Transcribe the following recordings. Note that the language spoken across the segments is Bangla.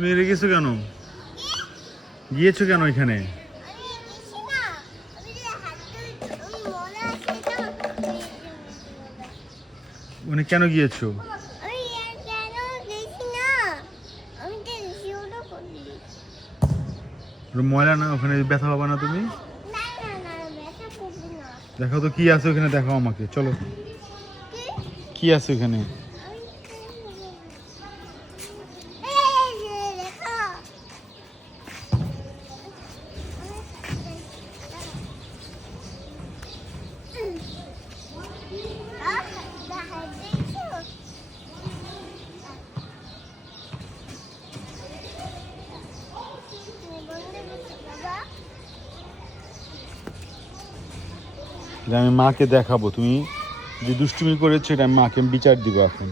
তুমি রেগেছো কেন? গিয়েছো কেন এখানে? ওখানে কেন গিয়েছো? ময়লা না, ওখানে ব্যথা পাবা না তুমি? দেখো তো কি আছে ওখানে, দেখো আমাকে, চলো কি আছে ওখানে। আমি মাকে দেখাবো তুমি যে দুষ্টুমি করেছো, এটা আমি মাকে বিচার দিব এখন,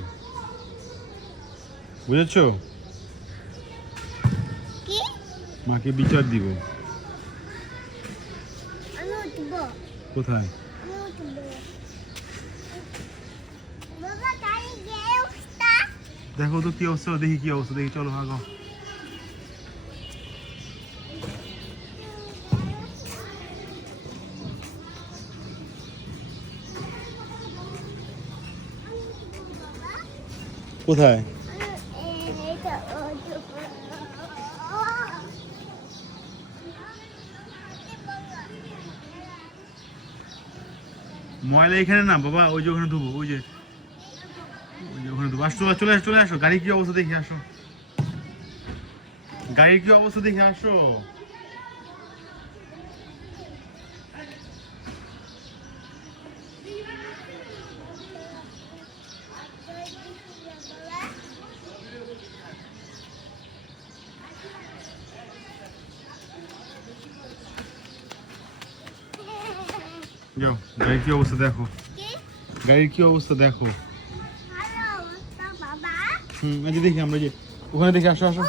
বুঝেছো? মাকে বিচার দিব। কোথায়? দেখো তো কি অবস্থা, দেখি কি অবস্থা, দেখি, চলো আগাও। কোথায়? ময়লা এখানে না বাবা, ওই যে ওখানে ধুবো, ওই যে ওখানে ধুবো। আসো, চলে আসো, চলে আসো। গাড়ির কি অবস্থা দেখে আসো, গাড়ির কি অবস্থা দেখে আসো। যাও, গাড়ির কি অবস্থা দেখো, গাড়ির কি অবস্থা দেখো। এই যে দেখি আমরা, যে ওখানে দেখে আসো, আসো।